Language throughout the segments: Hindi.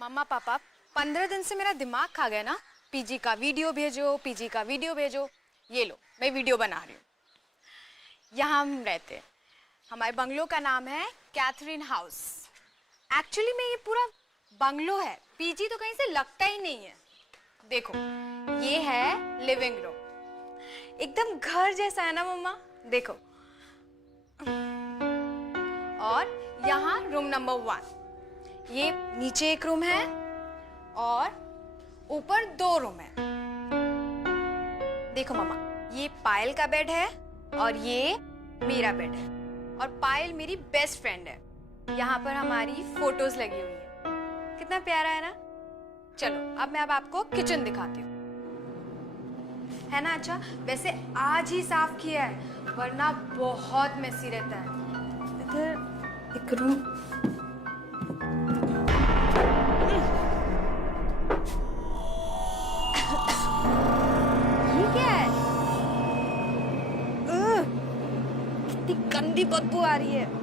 मम्मा पापा 15 दिन से मेरा दिमाग खा गया ना। पीजी का वीडियो भेजो, पीजी का वीडियो भेजो। ये लो, मैं वीडियो बना रही हूँ। यहाँ हम रहते हैं। हमारे बंगलो का नाम है कैथरीन हाउस। एक्चुअली में ये पूरा बंगलो है, पीजी तो कहीं से लगता ही नहीं है। देखो, ये है लिविंग रूम, एकदम घर जैसा है ना मम्मा। देखो, और यहाँ रूम नंबर 1। ये नीचे एक रूम है और ऊपर 2 रूम है। देखो मम्मा, ये पायल का बेड है और ये मेरा बेड है। और पायल मेरी बेस्ट फ्रेंड है। यहाँ पर हमारी फोटोज लगी हुई है। कितना प्यारा है ना। चलो अब मैं आपको किचन दिखाती हूँ, है ना। अच्छा, वैसे आज ही साफ किया है, वरना बहुत मेसी रहता है। इधर एक रूम, ये क्या है? कितनी गंदी बदबू आ रही है।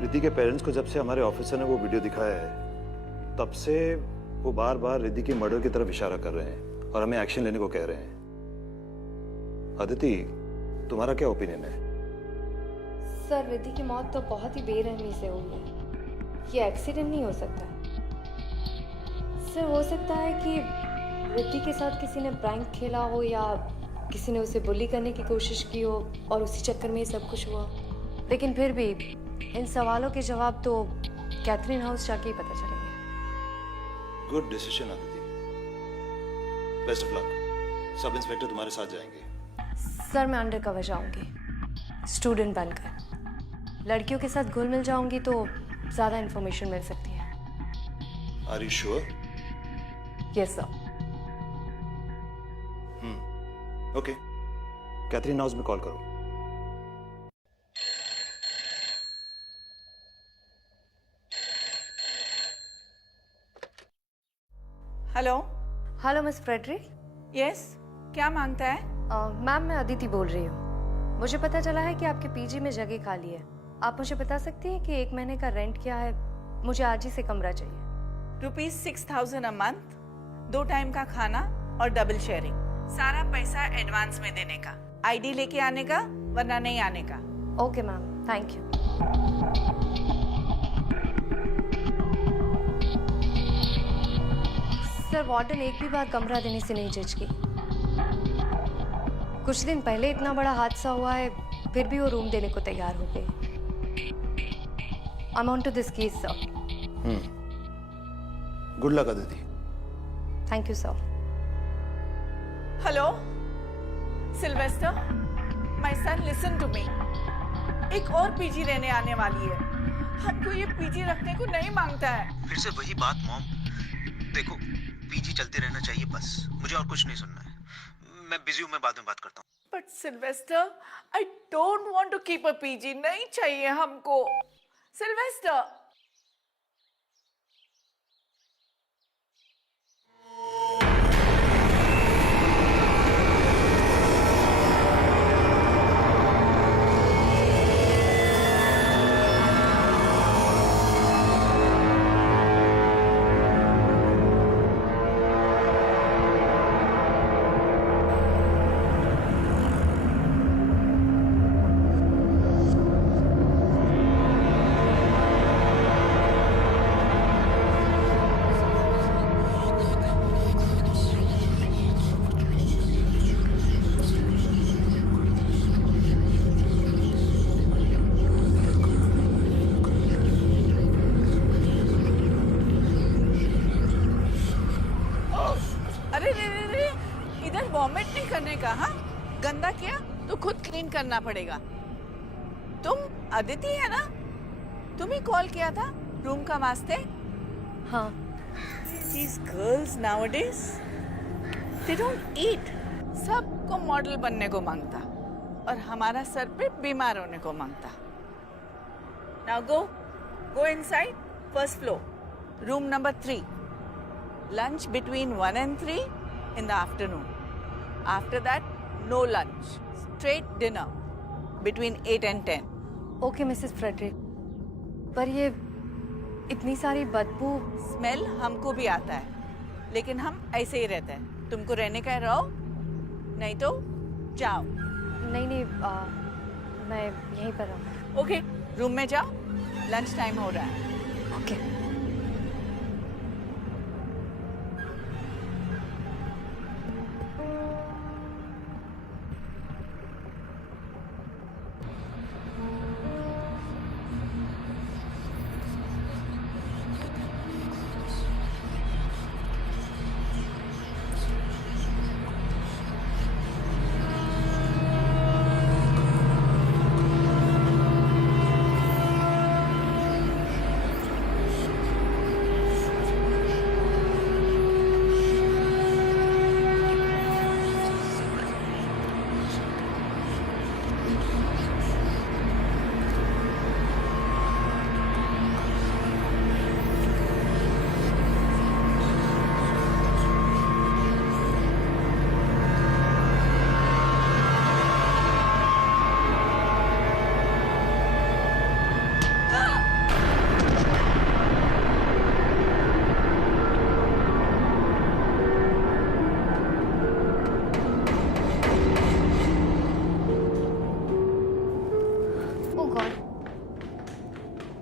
रिद्धि के पेरेंट्स को जब से हमारे ऑफिसर ने वो वीडियो दिखाया है, तब से वो बार बार रिद्धि के मर्डर की तरफ इशारा कर रहे हैं और हमें एक्शन लेने को कह रहे हैं। अदिति, तुम्हारा क्या ओपिनियन है? सर, रिद्धि की मौत तो बहुत ही बेरहमी से हुई है। ये एक्सीडेंट नहीं हो सकता। सर, हो सकता है कि रिद्धि के साथ किसी ने प्रैंक खेला हो या किसी ने उसे बुली करने की कोशिश की हो और उसी चक्कर में ये सब कुछ हुआ। लेकिन फिर भी इन सवालों के जवाब तो कैथरीन हाउस जाके ही पता चलेंगे। Good decision Aditi, best of luck. Sub inspector तुम्हारे साथ जाएंगे। सर, मैं अंडर कवर जाऊंगी, स्टूडेंट बनकर। लड़कियों के साथ घुल मिल जाऊंगी तो ज्यादा इंफॉर्मेशन मिल सकती है। Are you sure? Yes sir. Okay, Catherine house में कॉल करो। Hello. Hello miss Frederick. Yes, क्या मांगता है? मैम, मैं अदिति बोल रही हूँ। मुझे पता चला है कि आपके पीजी में जगह खाली है। आप मुझे बता सकती हैं कि 1 महीने का रेंट क्या है? मुझे आज ही से कमरा चाहिए। ₹6000 अ मंथ, 2 टाइम का खाना और डबल शेयरिंग। सारा पैसा एडवांस में देने का, आईडी लेके आने का, वरना नहीं आने का। Okay ma'am, thank you. Sir, warden एक भी बार कमरा देने से नहीं झिझकी। कुछ दिन पहले इतना बड़ा हादसा हुआ है, फिर भी वो रूम देने को तैयार हो गए। I am on to this case sir. Good luck Aditi. Thank you sir. Hello Sylvester, my son, listen to me. एक और पीजी रहने आने वाली है। हमको ये पीजी रखने को नहीं मांगता है। फिर से वही बात मॉम। देखो, पीजी चलते रहना चाहिए बस, मुझे और कुछ नहीं सुनना है। मैं बिजी हूँ, मैं बाद में बात करता हूँ। But Sylvester, I don't want to keep a PG. नहीं चाहिए हमको सिल्वेस्टर। नहीं करने का, हाँ? गंदा किया तो खुद क्लीन करना पड़ेगा। तुम अदिति है ना? तुम ही कॉल किया था रूम का वास्ते? हाँ। These girls nowadays, they don't eat. सबको मॉडल बनने को मांगता और हमारा सर पे बीमार होने को मांगता। Now go inside, first floor, room number 3. Lunch between 1 and 3 in the afternoon. After that, no lunch. Straight dinner between 8 and 10. Okay Mrs Frederick, पर ये इतनी सारी बदबू। स्मेल हमको भी आता है, लेकिन हम ऐसे ही रहते हैं। तुमको रहने का है रहो, नहीं तो जाओ। नहीं मैं यहीं पर रहूँ। ओके, रूम में जाओ, लंच टाइम हो रहा है। ओके।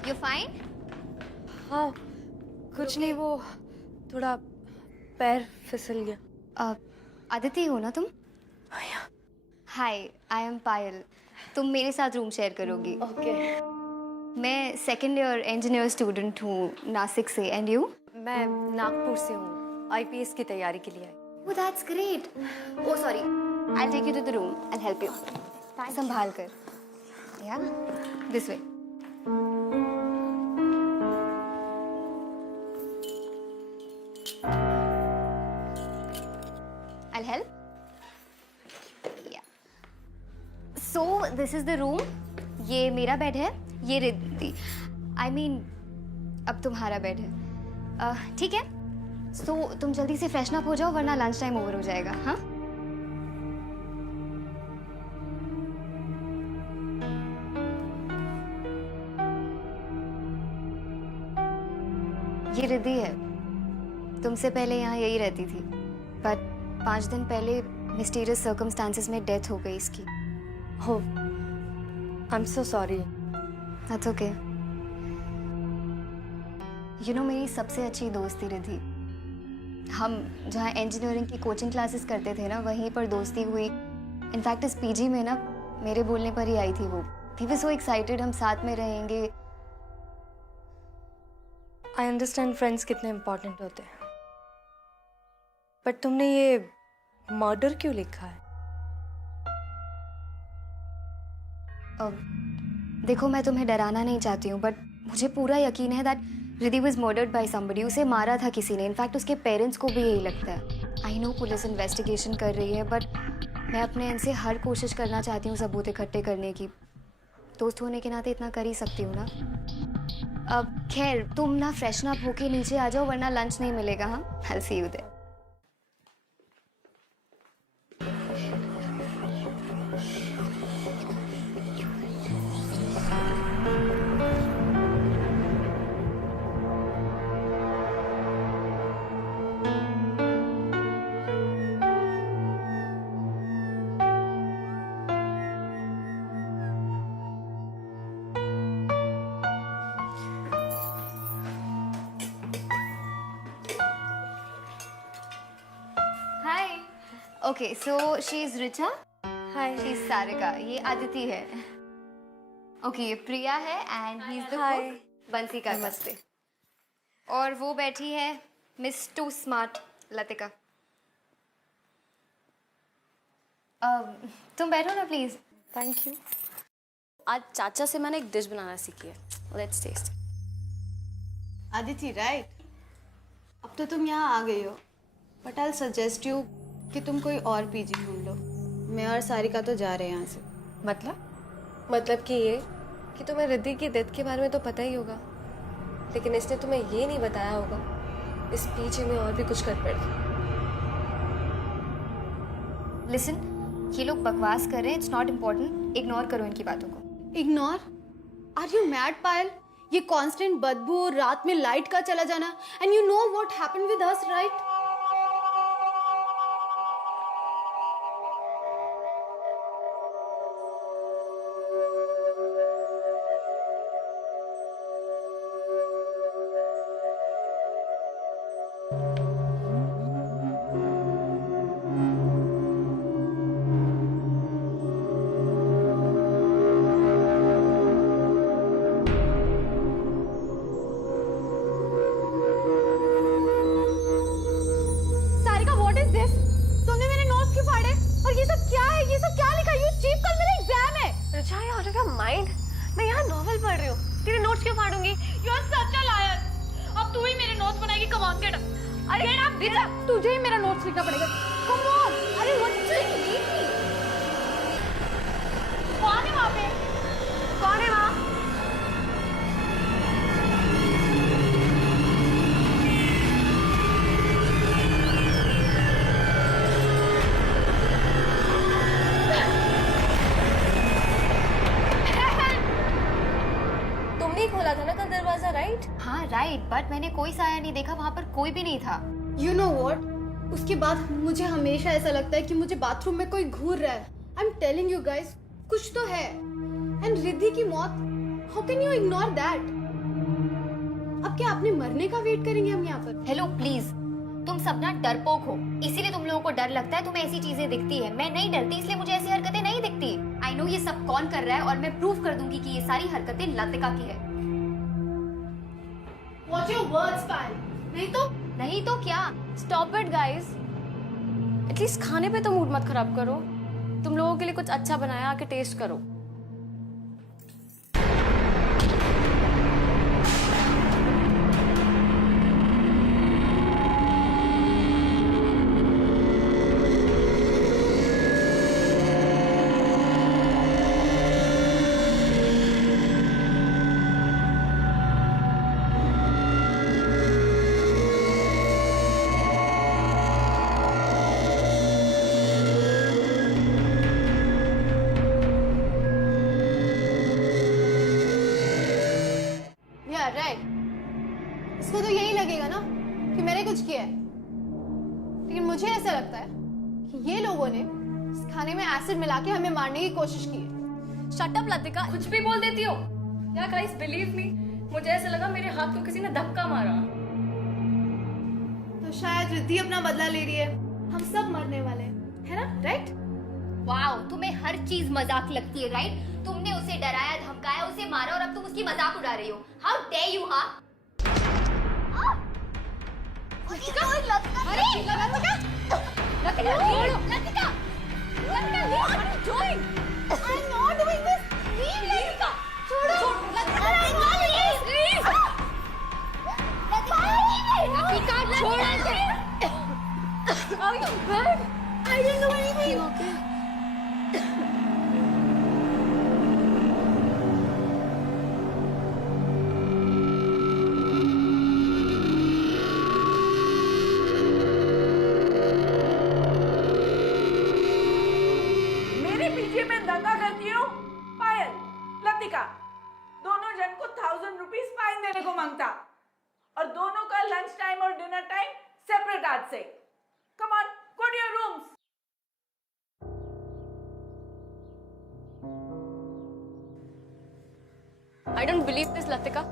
You fine? हाँ, कुछ नहीं, वो थोड़ा पैर फिसल गया। अदिति हो ना तुम? हाय, आई एम पायल। तुम मेरे साथ रूम शेयर करोगी। ओके। मैं सेकेंड ईयर इंजीनियर स्टूडेंट हूँ नासिक से। And you? मैं नागपुर से हूँ, आईपीएस की तैयारी के लिए आई। Oh, that's great. Oh, sorry. I'll take you to the room. I'll help you. संभाल कर। Yeah, this way. I'll help. Yeah. So this is the room. ये मेरा बेड है, ये रिद्धि। I mean, अब तुम्हारा बेड है। ठीक है? So तुम जल्दी से फ्रेशन अप हो जाओ, वरना लंच टाइम ओवर हो जाएगा। हाँ? ये रिद्धि है, तुमसे पहले यहाँ यही रहती थी, बट 5 दिन पहले मिस्टीरियस सर्कमस्टांसेस में डेथ हो गई इसकी। हो, I am so sorry. That's okay. You know, मेरी सबसे अच्छी दोस्त थी रिद्धि। हम जहाँ इंजीनियरिंग की कोचिंग क्लासेस करते थे ना, वहीं पर दोस्ती हुई। इनफैक्ट इस पीजी में ना मेरे बोलने पर ही आई थी वो। वी वर सो एक्साइटेड, हम साथ में रहेंगे। आई अंडरस्टैंड फ्रेंड्स कितने इम्पोर्टेंट होते हैं, बट तुमने ये मर्डर क्यों लिखा है? देखो, मैं तुम्हें डराना नहीं चाहती हूँ, बट मुझे पूरा यकीन है that Riddhi was murdered by somebody. उसे मारा था किसी ने। इनफैक्ट उसके पेरेंट्स को भी यही लगता है। आई नो पुलिस इन्वेस्टिगेशन कर रही है, बट मैं अपने एंड से हर कोशिश करना चाहती हूँ सबूत इकट्ठे करने की। दोस्त होने के नाते इतना कर ही सकती हूँ ना। अब खैर, तुम ना फ्रेशन अप होके नीचे आ जाओ, वरना लंच नहीं मिलेगा। हाँ, I will see you there. Okay, so she is Richa, hi. She is Sarika, ये आदिति है। ओके, ये प्रिया है and he is the Hi. Cook, Bansi का। नमस्ते। और वो बैठी है मिस टू स्मार्ट लतिका। तुम बैठो ना प्लीज। Thank you. आज चाचा से मैंने एक डिश बनाना सीखी है, लेट्स टेस्ट। आदिति राइट, अब तो तुम यहाँ आ गई हो, बट आई सजेस्ट यू कि तुम कोई और पीजी ढूंढ लो। मैं और सारिका तो जा रहे हैं यहाँ से। मतलब कि ये कि तुम्हें रिद्धि की डेथ के बारे में तो पता ही होगा, लेकिन इसने तुम्हें ये नहीं बताया होगा इस पीछे में और भी कुछ गड़बड़ है। लिसन, ये लोग बकवास कर रहे हैं, इट्स नॉट इम्पोर्टेंट, इग्नोर करो इनकी बातों को। इग्नोर? आर यू मैड पायल? ये कांस्टेंट बदबू, रात में लाइट का चला जाना, and you know what happened with us right? तुमने मेरे नोट्स क्यों फाड़े? और ये सब क्या है? ये सब क्या लिखा? यू चीप, कल मेरा एग्जाम है। रिचा, ये आउट ऑफ योर माइंड? मैं यहाँ नॉवेल पढ़ रही हूँ, तेरे नोट्स क्यों फाड़ूंगी? You are such a liar. अब तू ही मेरे नोट्स बनाएगी। Come on get up. अरे गेट अप रिचा, तुझे ही मेरा नोट्स लिखना पड़ेगा। Come on. अरे व्हाट इज इट? कौन है वहाँ पे? कौन है वहाँ? तुमने खोला था ना कल दरवाजा, राइट? हाँ राइट, बट मैंने कोई साया नहीं देखा, वहाँ पर कोई भी नहीं था। यू नो व्हाट, उसके बाद मुझे हमेशा ऐसा लगता है कि मुझे बाथरूम में कोई घूर रहा है। I am telling you guys, कुछ तो है। एंड रिद्धि की मौत, how can you ignore that? अब क्या अपने मरने का वेट करेंगे हम यहाँ पर? हेलो प्लीज, तुम सब ना डरपोक हो, इसीलिए तुम लोगों को डर लगता है, तुम्हें ऐसी चीजें दिखती है। मैं नहीं डरती, इसलिए मुझे ऐसी हरकतें नहीं दिखती। आई नो ये सब कौन कर रहा है, और मैं प्रूव कर दूंगी कि ये सारी हरकतें लतिका की है। Watch your words, पायल। नहीं तो क्या? स्टॉप इट गाइस, एटलीस्ट खाने पे तो मूड मत खराब करो। तुम लोगों के लिए कुछ अच्छा बनाया, आके टेस्ट करो। इसको तो यही लगेगा ना कि मैंने कुछ किया है, लेकिन मुझे ऐसा लगता है कि ये लोगों ने इस खाने में एसिड मिला के हमें मारने की कोशिश की है। शट अप लतिका, कुछ भी बोल देती हो। या गाइस बिलीव मी, मुझे ऐसा लगा मेरे हाथ को किसी ने धक्का मारा। तो शायद रिद्धि अपना बदला ले रही है। हम सब मरने वाले हैं, है ना? राइट? वाओ, तुम्हें हर चीज मजाक लगती है, राइट? तुमने उसे डराया, धमकाया, उसे मारा, और अब तुम उसकी मजाक उड़ा रही हो। How dare you! हाँ, लतिका, अरे Latika, Latika, Latika, what are you doing? I'm not doing this. Leave, Latika, छोड़ो, लतिका, please, लतिका, छोड़ो इसे. Are you bad? I didn't do anything. Okay. दंगा करती हूँ पायल, लतिका, दोनों जन को 1000 रुपीज फाइन देने को मांगता, और दोनों का लंच टाइम और डिनर टाइम सेपरेट आज से। Come on, go to your rooms. I don't believe this Latika.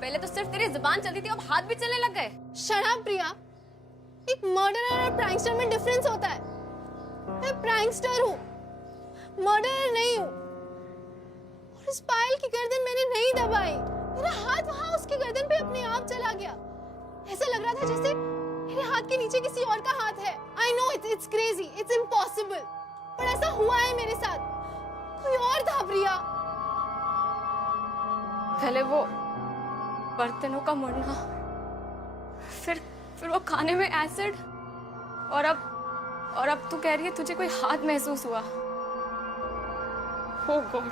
पहले तो सिर्फ तेरी जुबान चलती थी, अब हाथ भी चलने लग गए। शट अप प्रिया, एक मर्डरर और प्रैंकस्टर में डिफरेंस होता है। मैं प्रैंकस्टर हूँ, मर्डरर नहीं हूँ। और उस पायल की गर्दन मैंने नहीं दबाई, मेरा हाथ वहां उसकी गर्दन पे अपने आप चला गया। ऐसा लग रहा था जैसे मेरे हाथ के नीचे किसी और का हाथ है। I know it's crazy, it's impossible. पर ऐसा हुआ है मेरे साथ, कोई और था प्रिया। पहले वो बर्तनों का मुड़ना, फिर वो खाने में एसिड, और अब तू कह रही है तुझे कोई हाथ महसूस हुआ। हो गॉड,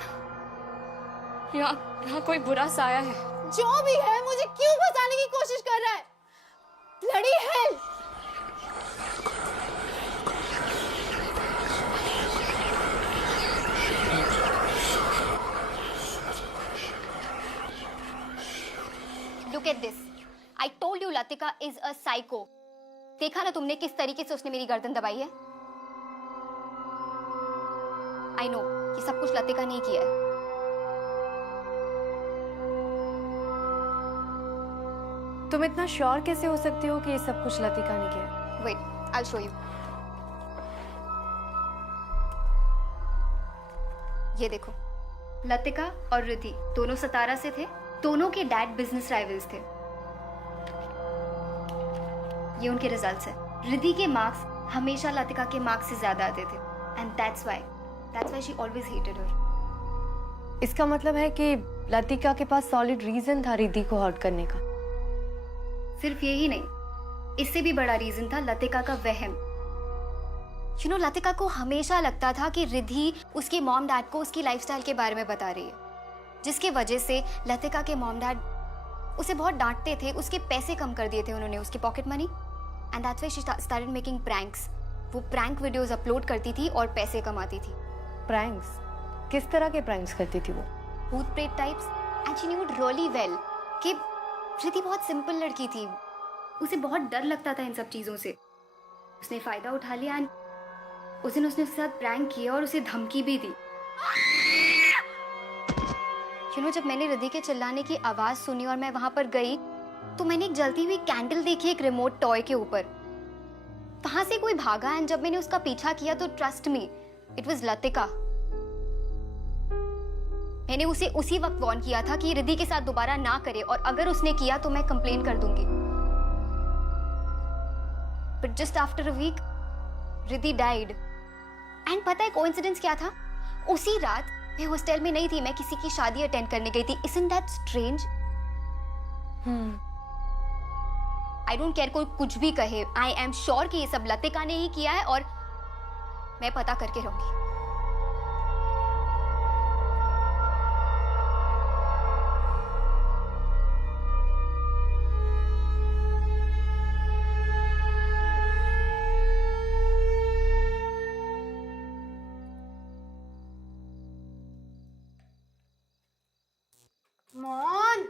यहाँ कोई बुरा साया है। जो भी है मुझे क्यों फंसाने की कोशिश कर रहा है? Bloody hell! Look at this. I told you Latika is a psycho. देखा ना तुमने किस तरीके से उसने मेरी गर्दन दबाई है? I know ये सब कुछ लतिका ने किया है। तुम इतना श्योर कैसे हो सकती हो कि ये सब कुछ लतिका ने किया? Wait, I'll show you. ये देखो, लतिका और रिद्धि दोनों सतारा से थे। दोनों के डैड बिजनेस राइवल्स थे। ये उनके रिजल्ट्स हैं। रिद्धि के मार्क्स हमेशा लतिका के मार्क्स से ज्यादा आते थे, and that's why she always hated her. इसका मतलब है कि लतिका के पास सॉलिड रीजन था रिद्धि को हर्ट करने का। सिर्फ यही नहीं, इससे भी बड़ा रीजन था लतिका का वहम। यू नो, लतिका को हमेशा लगता था कि रिद्धि उसके मॉम डैड को उसकी लाइफस्टाइल के बारे में बता रही है, जिसकी वजह से लतिका के मॉम डैड उसे बहुत डांटते थे। उसके पैसे कम कर दिए थे उन्होंने, उसकी pocket money, and that's why she started making pranks. वो प्रैंक वीडियोस अपलोड करती थी और पैसे कमाती थी। प्रैंक्स? किस तरह के प्रैंक्स करती थी वो? भूत प्रेत types, and she knew it really well कि रिद्धि बहुत सिंपल लड़की थी, उसे बहुत डर लगता था इन सब चीजों से। उसने फायदा उठा लिया एंड उस दिन उसने उसके साथ प्रैंक किया और उसे धमकी भी दी। यू नो, जब मैंने रिद्धि के चिल्लाने की आवाज सुनी और मैं वहां पर गई तो मैंने एक जलती हुई कैंडल देखी एक रिमोट टॉय के ऊपर। वहां से कोई भागा एंड जब मैंने उसका पीछा किया तो trust me, it was Latika. मैंने उसे उसी वक्त वार्न किया था कि रिद्धि के साथ दोबारा ना करे, और अगर उसने किया तो मैं कंप्लेन कर दूंगी। But just after a week Riddhi died. And पता है कोइंसिडेंस क्या था? उसी रात मैं हॉस्टल में नहीं थी, मैं किसी की शादी अटेंड करने गई थी। Isn't that strange? I don't care कोई कुछ भी कहे, I am sure कि ये सब लतिका ने ही किया है और मैं पता करके रहूंगी। मॉन,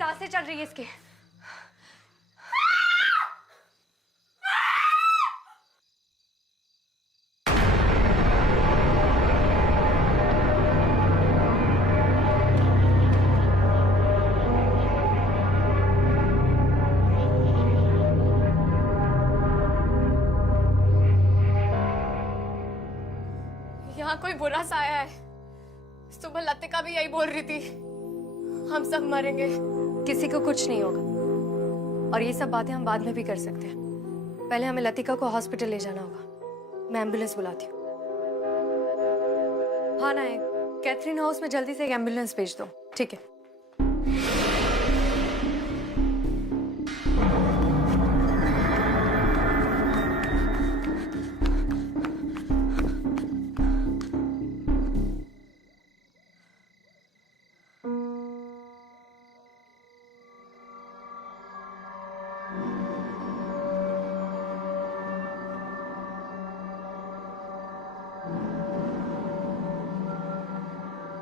सांसें चल रही है इसकी। यहाँ कोई बुरा साया है। सुबह लतिका भी यही बोल रही थी, हम सब मरेंगे। किसी को कुछ नहीं होगा, और ये सब बातें हम बाद में भी कर सकते हैं। पहले हमें लतिका को हॉस्पिटल ले जाना होगा। मैं एम्बुलेंस बुलाती हूँ। हाँ ना, कैथरीन हाउस में जल्दी से एक एम्बुलेंस भेज दो। ठीक है।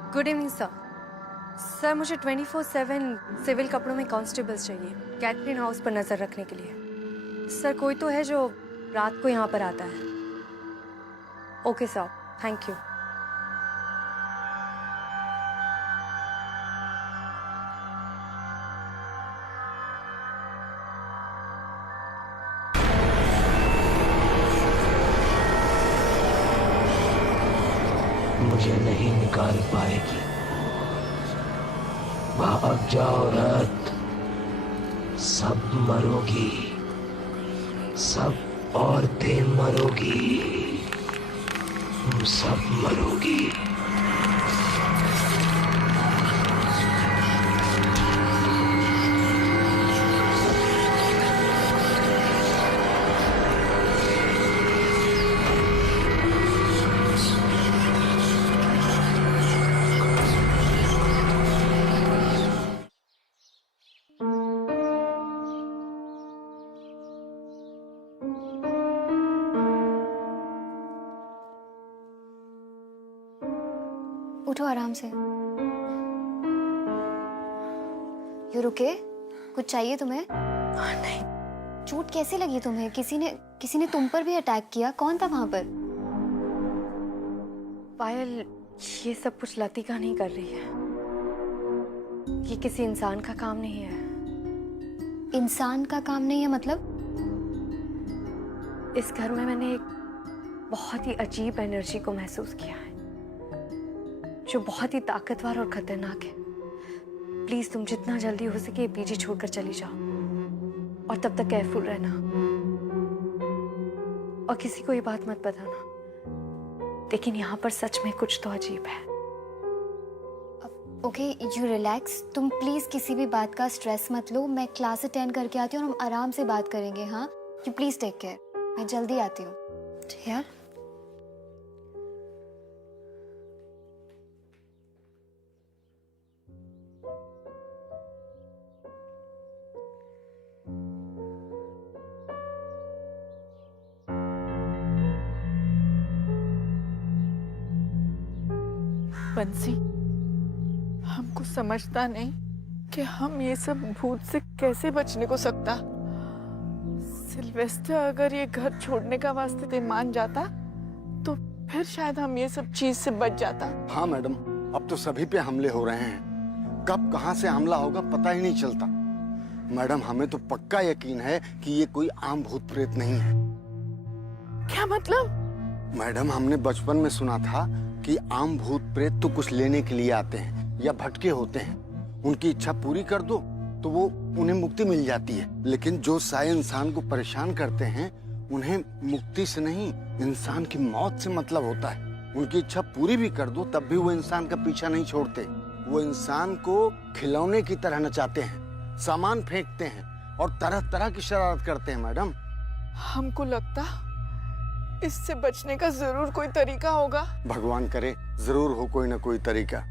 Good evening sir. सर मुझे 24/7 सिविल कपड़ों में कांस्टेबल्स चाहिए कैथरीन हाउस पर नज़र रखने के लिए। सर कोई तो है जो रात को यहाँ पर आता है? Okay sir, thank you. मुझे नहीं निकाल पाएगी। भाग जाओ रात, सब मरोगी, सब औरतें मरोगी, तुम सब मरोगी। उठो आराम से। यू रुके? कुछ चाहिए तुम्हें? नहीं। चोट कैसे लगी तुम्हें? किसी ने तुम पर भी अटैक किया? कौन था वहां पर? पायल, ये सब कुछ लतिका नहीं कर रही है। ये किसी इंसान का काम नहीं है। इंसान का काम नहीं है मतलब? इस घर में मैंने एक बहुत ही अजीब एनर्जी को महसूस किया है जो बहुत ही ताकतवर और खतरनाक है। प्लीज तुम जितना जल्दी हो सके ये पीजी छोड़कर चली जाओ और तब तक केयरफुल रहना और किसी को ये बात मत बताना। लेकिन यहाँ पर सच में कुछ तो अजीब है। Okay, you relax. तुम प्लीज किसी भी बात का स्ट्रेस मत लो। मैं क्लास अटेंड करके आती हूँ और हम आराम से बात करेंगे। हाँ, यू प्लीज टेक केयर। मैं जल्दी आती हूँ। ठीक है? बंसी, हमको समझता नहीं कि हम ये सब भूत से कैसे बचने को सकता। सिल्वेस्टर अगर ये घर छोड़ने का वास्ते मान जाता तो फिर शायद हम ये सब चीज से बच जाता। हाँ मैडम, अब तो सभी पे हमले हो रहे हैं। कब कहाँ से हमला होगा पता ही नहीं चलता। मैडम, हमें तो पक्का यकीन है कि ये कोई आम भूत प्रेत नहीं है। क्या मतलब? मैडम, हमने बचपन में सुना था कि आम भूत प्रेत तो कुछ लेने के लिए आते हैं या भटके होते हैं। उनकी इच्छा पूरी कर दो तो वो उन्हें मुक्ति मिल जाती है। लेकिन जो सारे इंसान को परेशान करते हैं उन्हें मुक्ति से नहीं, इंसान की मौत से मतलब होता है। उनकी इच्छा पूरी भी कर दो तब भी वो इंसान का पीछा नहीं छोड़ते। वो इंसान को खिलौने की तरह नचाते हैं, सामान फेंकते हैं और तरह तरह की शरारत करते हैं। मैडम, हमको लगता इससे बचने का जरूर कोई तरीका होगा। भगवान करे जरूर हो कोई ना कोई तरीका।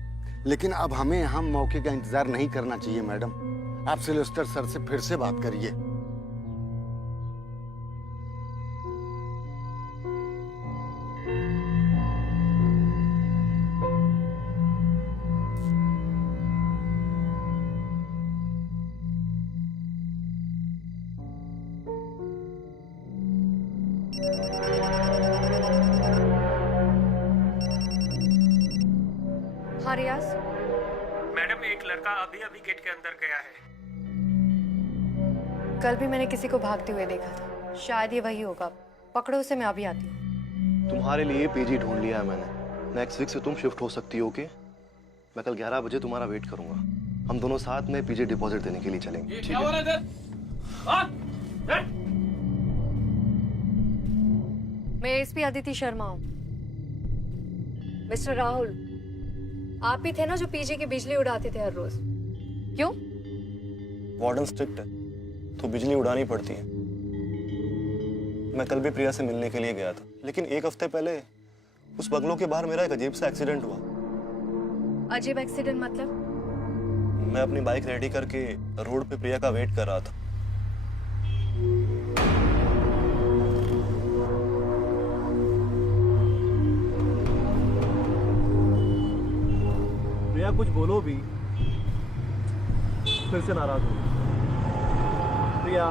लेकिन अब हमें यहाँ मौके का इंतजार नहीं करना चाहिए। मैडम, आप सिल्वेस्टर सर से फिर से बात करिए। हाँ रियाज। मैडम, एक लड़का अभी अभी गेट के अंदर गया है। कल भी मैंने किसी को भागते हुए देखा था, शायद ये वही होगा। पकड़ो उसे, मैं अभी आती हूँ। तुम्हारे लिए पीजी ढूंढ लिया है मैंने। नेक्स्ट वीक से तुम शिफ्ट हो सकती हो। ओके, मैं कल 11 बजे तुम्हारा वेट करूंगा। हम दोनों साथ में पीजी डिपॉजिट देने के लिए चलेंगे। ठीक है? मैं एसपी अदिति शर्मा हूँ। मिस्टर राहुल, आप ही थे ना जो पीजी की बिजली उड़ाते थे हर रोज? क्यों? वार्डन स्ट्रिक्ट है तो बिजली उड़ानी पड़ती है। मैं कल भी प्रिया से मिलने के लिए गया था, लेकिन एक हफ्ते पहले उस बंगलों के बाहर मेरा एक अजीब सा एक्सीडेंट हुआ। अजीब एक्सीडेंट मतलब? मैं अपनी बाइक रेडी करके रोड पे प्रिया का वेट कर रहा था। प्रिया कुछ बोलो भी, फिर से नाराज हो। प्रिया,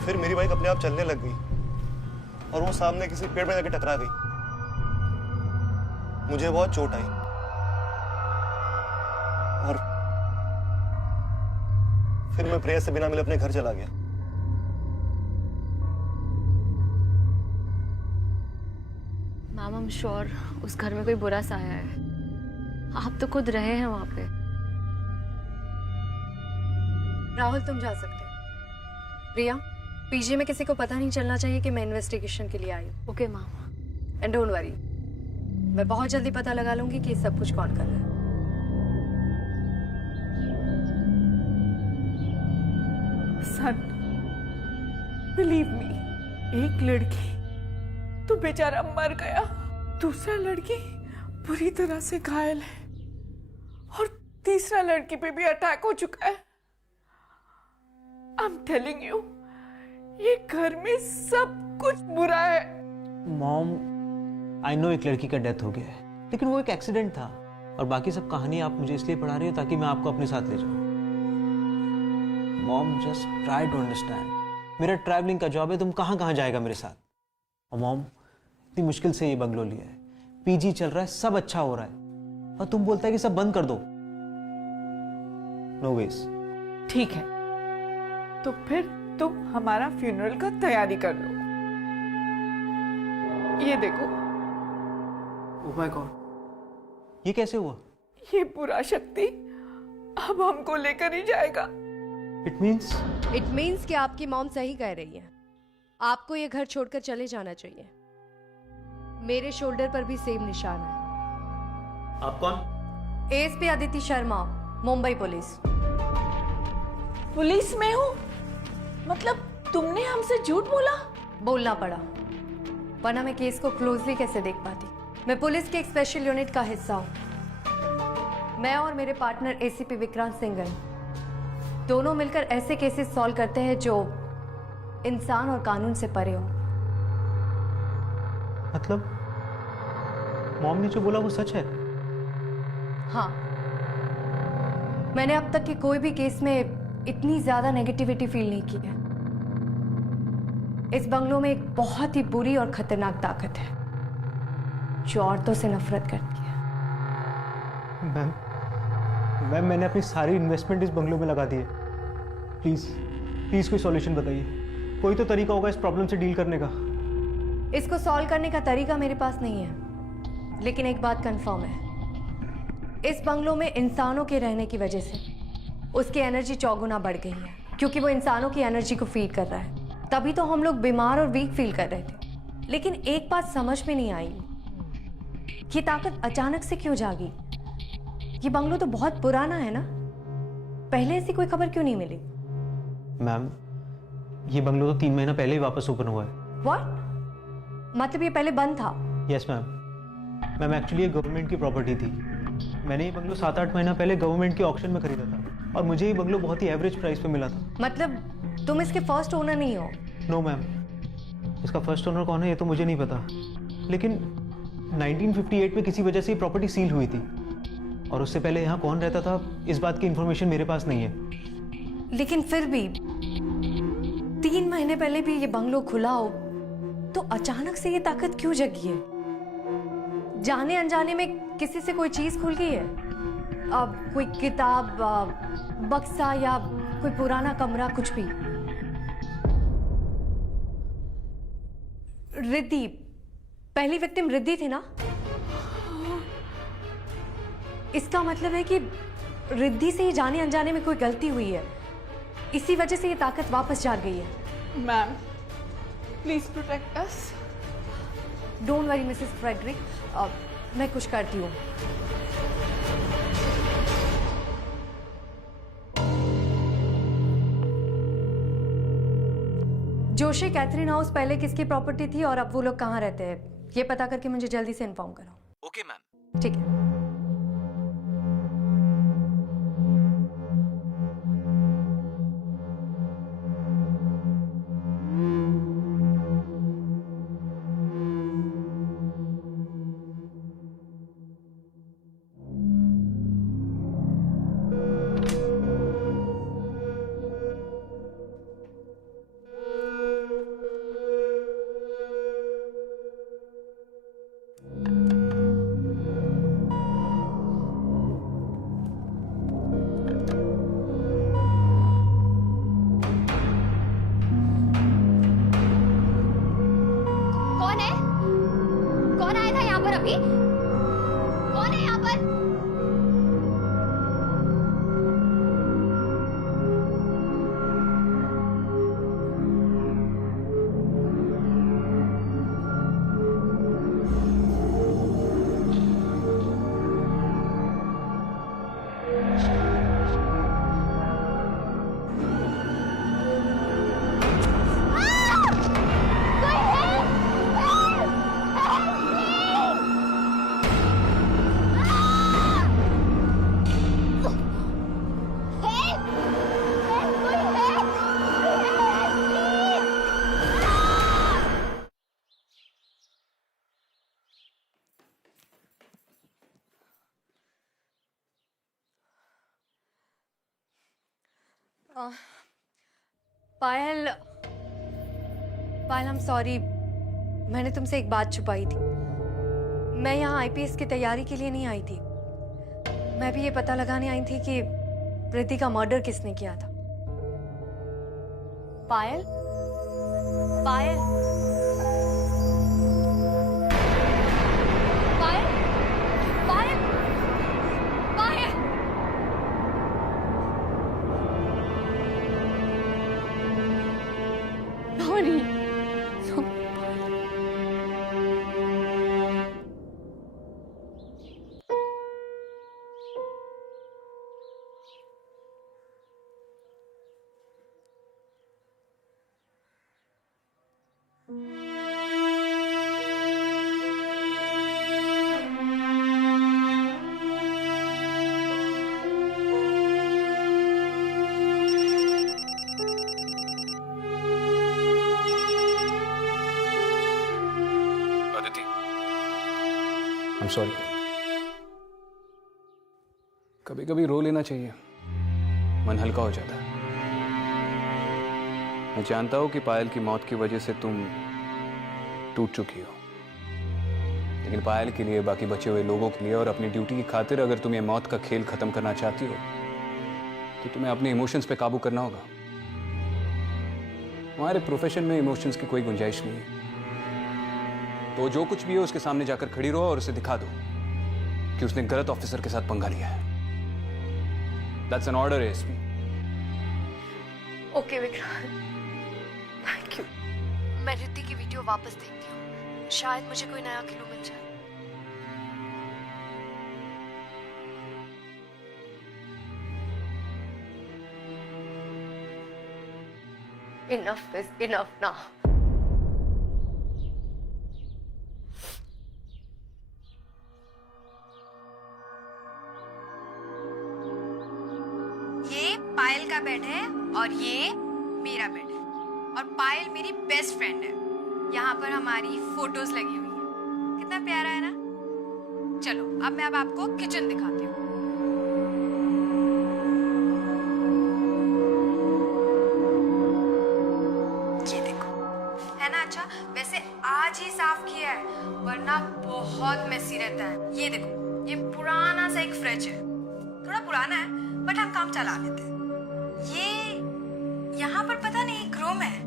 फिर मेरी बाइक अपने आप चलने लग गई और वो सामने किसी पेड़ में जाके टकरा गई। मुझे बहुत चोट आई और फिर मैं प्रिया से बिना मिले अपने घर चला गया। मैम, आई एम श्योर उस घर में कोई बुरा साया है। आप तो खुद रहे हैं वहां पे। राहुल, तुम जा सकते हो। प्रिया, पीजी में किसी को पता नहीं चलना चाहिए कि मैं इन्वेस्टिगेशन के लिए आई हूँ। Okay ma'am. And don't worry, मैं बहुत जल्दी पता लगा लूंगी कि सब कुछ कौन कर रहा है। सन, बिलीव मी, एक लड़की तो बेचारा मर गया, दूसरा लड़की बुरी तरह से घायल है और तीसरा लड़की पे भी अटैक हो चुका है। आई एम टेलिंग यू, ये घर में सब कुछ बुरा है। मॉम, आई नो एक लड़की का डेथ हो गया है, लेकिन वो एक एक्सीडेंट था और बाकी सब कहानी आप मुझे इसलिए पढ़ा रही हो ताकि मैं आपको अपने साथ ले जाऊं। Mom, just try to understand. मेरा ट्रैवलिंग का जॉब है, तुम कहाँ कहाँ जाएगा मेरे साथ? और मॉम, इतनी मुश्किल से ये बंगलो लिया है, पीजी चल रहा है, सब अच्छा हो रहा है, और तुम बोलता है कि सब बंद कर दो। No veg. ठीक है, तो फिर तुम हमारा फ्यूनरल का तैयारी कर लो। ये देखो। ओह माय गॉड, ये कैसे हुआ? ये बुरा शक्ति अब हमको लेकर ही जाएगा। इट मीन्स कि आपकी मॉम सही कह रही है। आपको ये घर छोड़कर चले जाना चाहिए। मेरे शोल्डर पर भी सेम निशान है। आप कौन? ASP Aditi Sharma, Mumbai police. Police में हूँ? मतलब तुमने हमसे झूठ बोला? बोलना पड़ा, वरना मैं केस को क्लोजली कैसे देख पाती। मैं पुलिस के एक स्पेशल यूनिट का हिस्सा हूँ। मैं और मेरे पार्टनर एसीपी विक्रांत सिंह दोनों मिलकर ऐसे केसेस सॉल्व करते हैं जो इंसान और कानून से परे हो। मतलब मॉम ने जो बोला वो सच है? हाँ, मैंने अब तक के कोई भी केस में इतनी ज्यादा नेगेटिविटी फील नहीं की है। इस बंगलों में एक बहुत ही बुरी और खतरनाक ताकत है जो औरतों से नफरत करती है। मैम, मैंने अपनी सारी इन्वेस्टमेंट इस बंगलों में लगा दी है। प्लीज कोई सॉल्यूशन बताइए। कोई तो तरीका होगा इस प्रॉब्लम से डील करने का। इसको सॉल्व करने का तरीका मेरे पास नहीं है, लेकिन एक बात कंफर्म है, इस बंगलों में इंसानों के रहने की वजह से उसकी एनर्जी चौगुना बढ़ गई है, क्योंकि वो इंसानों की एनर्जी को फीड कर रहा है। तभी तो हम लोग बीमार और वीक फील कर रहे थे। लेकिन एक बात समझ में नहीं आई, ये ताकत अचानक से क्यों जागी? ये बंगलो तो बहुत पुराना है ना, पहले ऐसी कोई खबर क्यों नहीं मिली? मैम, ये बंगलो तो 3 महीना पहले ही वापस ओपन हुआ है। व्हाट? मतलब ये पहले बंद था? Yes ma'am. मैम, एक्चुअली ये गवर्नमेंट की प्रॉपर्टी थी। मैंने ये बंगलो 7-8 महीना पहले गवर्नमेंट के ऑक्शन में खरीदा था और मुझे ये बंगलो बहुत ही एवरेज प्राइस पे मिला था। मतलब तुम इसके फर्स्ट ओनर नहीं हो? नो मैम, इसका फर्स्ट ओनर कौन है ये तो मुझे नहीं पता, लेकिन 1958 में किसी वजह से ये प्रॉपर्टी सील हुई थी और उससे पहले यहाँ कौन रहता था इस बात की इंफॉर्मेशन मेरे पास नहीं है। लेकिन फिर भी 3 महीने पहले भी ये बंगलो खुला हो तो अचानक से ये ताकत क्यों जगी है? जाने अनजाने में किसी से कोई चीज खुल गई है? अब कोई किताब, बक्सा या कोई पुराना कमरा, कुछ भी। रिद्धि, पहली विक्टिम रिद्धि थी ना? इसका मतलब है कि रिद्धि से ही जाने अनजाने में कोई गलती हुई है। इसी वजह से ये ताकत वापस जाग गई है। Ma'am please protect us. Don't worry Mrs Frederick, मैं कुछ करती हूँ। जोशी कैथरीन हाउस पहले किसकी प्रॉपर्टी थी और अब वो लोग कहाँ रहते हैं, ये पता करके मुझे जल्दी से इन्फॉर्म करो। Okay ma'am. ठीक है। कौन है? कौन आया था यहाँ पर अभी? कौन है यहाँ पर? पायल, पायल आई एम सॉरी, मैंने तुमसे एक बात छुपाई थी। मैं यहाँ आईपीएस की तैयारी के लिए नहीं आई थी। मैं भी ये पता लगाने आई थी कि रिद्धि का मर्डर किसने किया था। पायल, पायल, पायल, पायल, पायल। Sorry. I'm sorry. कभी कभी रो लेना चाहिए, मन हल्का हो जाता है। मैं जानता हूं कि पायल की मौत की वजह से तुम टूट चुकी हो, लेकिन पायल के लिए, बाकी बचे हुए लोगों के लिए और अपनी ड्यूटी की खातिर अगर तुम ये मौत का खेल खत्म करना चाहती हो तो तुम्हें अपने इमोशंस पे काबू करना होगा। हमारे प्रोफेशन में इमोशंस की कोई गुंजाइश नहीं है। तो जो कुछ भी हो उसके सामने जाकर खड़ी रहो और उसे दिखा दो कि उसने गलत ऑफिसर के साथ पंगा लिया है। That's an order, ASP. Okay Vikrant, thank you. मैं रिद्धि की वीडियो वापस देखती हूँ, शायद मुझे कोई नया क्लू मिल जाए। Enough is enough now. ये पायल का बेड है और ये मेरा बेड है और पायल मेरी बेस्ट फ्रेंड है। यहाँ पर हमारी फोटोज लगी हुई है, कितना प्यारा है ना। चलो अब मैं आपको किचन दिखाती हूँ। ये देखो, है ना अच्छा। वैसे आज ही साफ किया है वरना बहुत मेसी रहता है। ये देखो, ये पुराना सा एक फ्रिज है, थोड़ा पुराना है बट हम काम चला लेते हैं। ये यहाँ पर पता नहीं एक रूम है।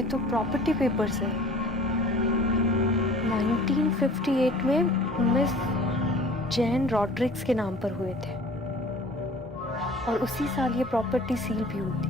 ये तो प्रॉपर्टी पेपर्स है। 1958 में मिस जैन रॉड्रिक्स के नाम पर हुए थे और उसी साल ये प्रॉपर्टी सील भी हुई थी।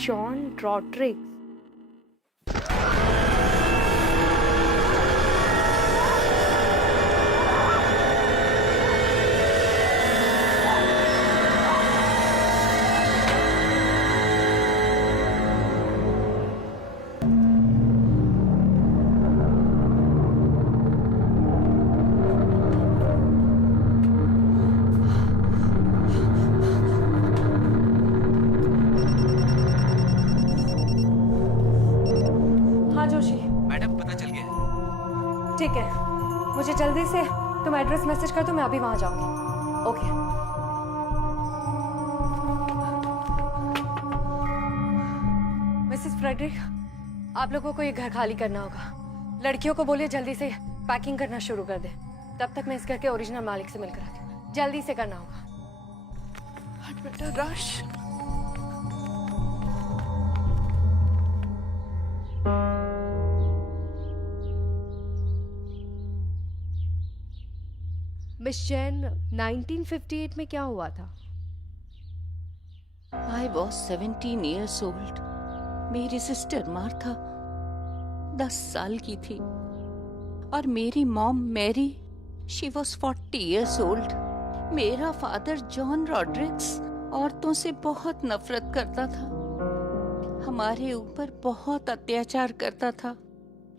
जॉन रॉड्रिक्स। हाँ जोशी। मैडम पता चल गया। ठीक है, मुझे जल्दी से तुम एड्रेस मैसेज कर दो, मैं अभी वहां जाऊंगी। ओके। मिसेस फ्रेडरिक, आप लोगों को ये घर खाली करना होगा। लड़कियों को बोलिए जल्दी से पैकिंग करना शुरू कर दे। तब तक मैं इस घर के ओरिजिनल मालिक से मिलकर आती हूँ। जल्दी से करना होगा। हट बेटा, रश। मिस जैन, 1958 में क्या हुआ था? I was 17 years old. मेरी सिस्टर मार्था 10 साल की थी और मेरी mom Mary she was 40 years old. मेरा फादर जॉन रॉड्रिक्स औरतों से बहुत नफरत करता था, हमारे ऊपर बहुत अत्याचार करता था,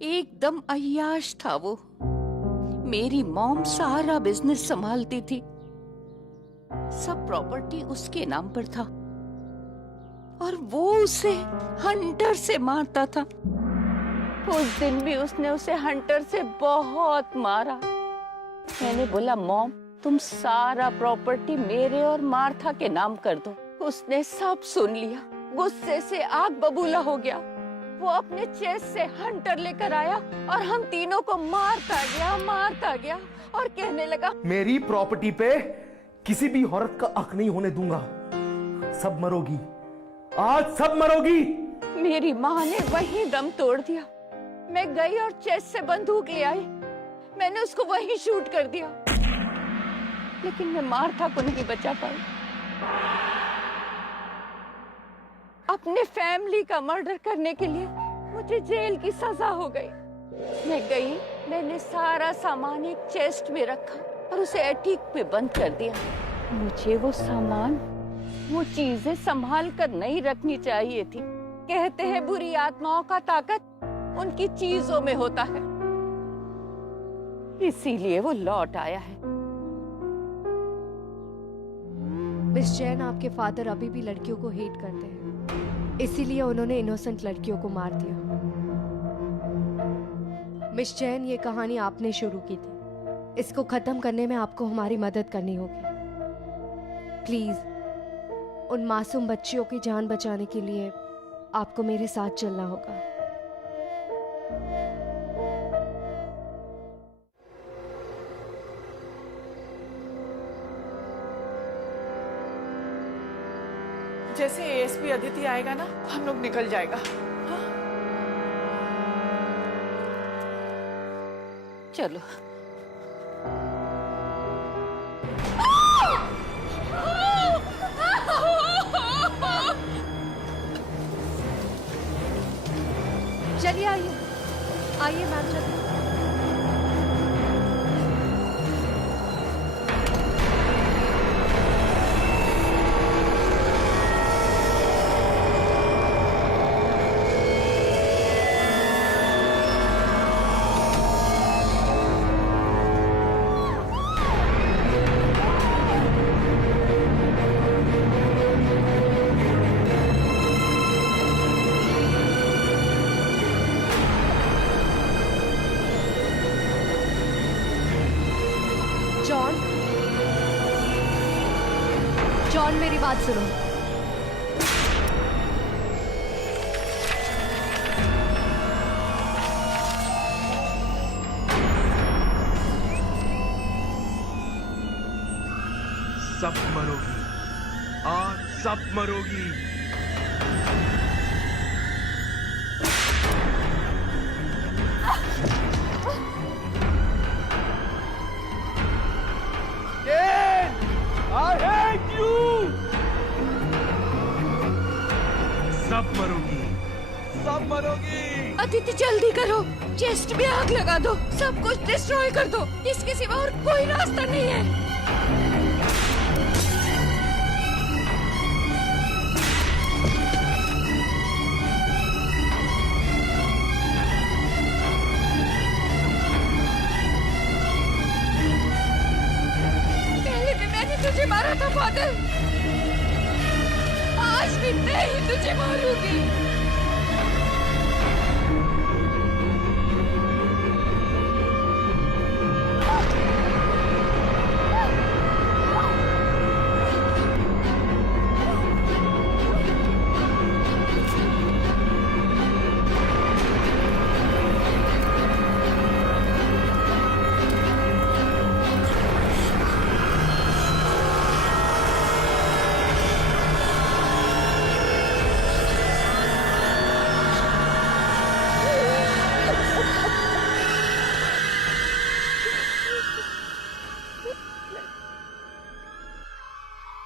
एकदम अय्याश था वो। मेरी मॉम सारा बिजनेस संभालती थी, सब प्रॉपर्टी उसके नाम पर था और वो उसे हंटर से मारता था। उस दिन भी उसने उसे हंटर से बहुत मारा। मैंने बोला, मॉम तुम सारा प्रॉपर्टी मेरे और मार्था के नाम कर दो। उसने सब सुन लिया, गुस्से से आग बबूला हो गया। वो अपने चेस्ट से हंटर लेकर आया और हम तीनों को मारता गया और कहने लगा, मेरी प्रॉपर्टी पे किसी भी औरत का हक नहीं होने दूंगा। सब मरोगी, आज सब मरोगी। मेरी माँ ने वहीं दम तोड़ दिया। मैं गई और चेस्ट से बंदूक ले आई, मैंने उसको वहीं शूट कर दिया, लेकिन मैं मार्था को नहीं बचा पाई। अपने फैमिली का मर्डर करने के लिए मुझे जेल की सजा हो गई। मैं गई, मैंने सारा सामान एक चेस्ट में रखा और उसे एटीक पे बंद कर दिया। मुझे वो सामान, वो चीजें संभाल कर नहीं रखनी चाहिए थी। कहते हैं बुरी आत्माओं का ताकत उनकी चीजों में होता है, इसीलिए वो लौट आया है। मिस जैन, आपके फादर अभी भी लड़कियों को हेट करते हैं, इसीलिए उन्होंने इनोसेंट लड़कियों को मार दिया। मिस जैन, ये कहानी आपने शुरू की थी, इसको खत्म करने में आपको हमारी मदद करनी होगी। प्लीज, उन मासूम बच्चियों की जान बचाने के लिए आपको मेरे साथ चलना होगा। जैसे एएसपी अदिति आएगा ना, हम लोग निकल जाएगा। हाँ? चलो। चलिए, आइए मैम, चलिए। बात सुनो। सब मरोगी, आज सब मरोगी। I hate you! सब मरोगी, सब मरोगी। अदिति जल्दी करो, चेस्ट में आग लगा दो, सब कुछ डिस्ट्रॉय कर दो, इसके सिवा और कोई रास्ता नहीं है। पहले भी मैंने तुझे मारा था फादर, आज भी मैं ही तुझे मारूंगी।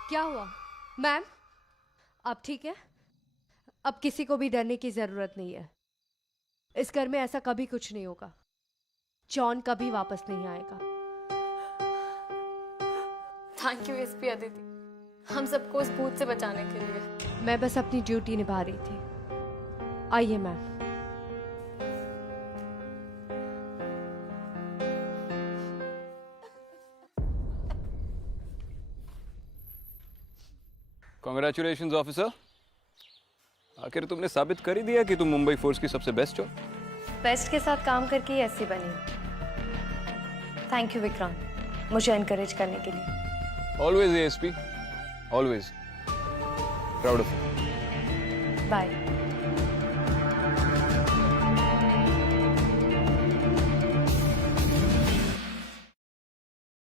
क्या हुआ मैम? आप ठीक है? अब किसी को भी डरने की जरूरत नहीं है। इस घर में ऐसा कभी कुछ नहीं होगा। जॉन कभी वापस नहीं आएगा। थैंक यू एसपी अदिति, हम सबको उस भूत से बचाने के लिए। मैं बस अपनी ड्यूटी निभा रही थी। आइए मैम। कॉन्ग्रेचुलेशंस ऑफिसर, आखिर तुमने साबित कर ही दिया कि तुम मुंबई फोर्स की सबसे बेस्ट हो। बेस्ट के साथ काम करके ही ऐसी बनी। थैंक यू विक्रांत, मुझे एनकरेज करने के लिए। Always ASP, always proud of you. Bye.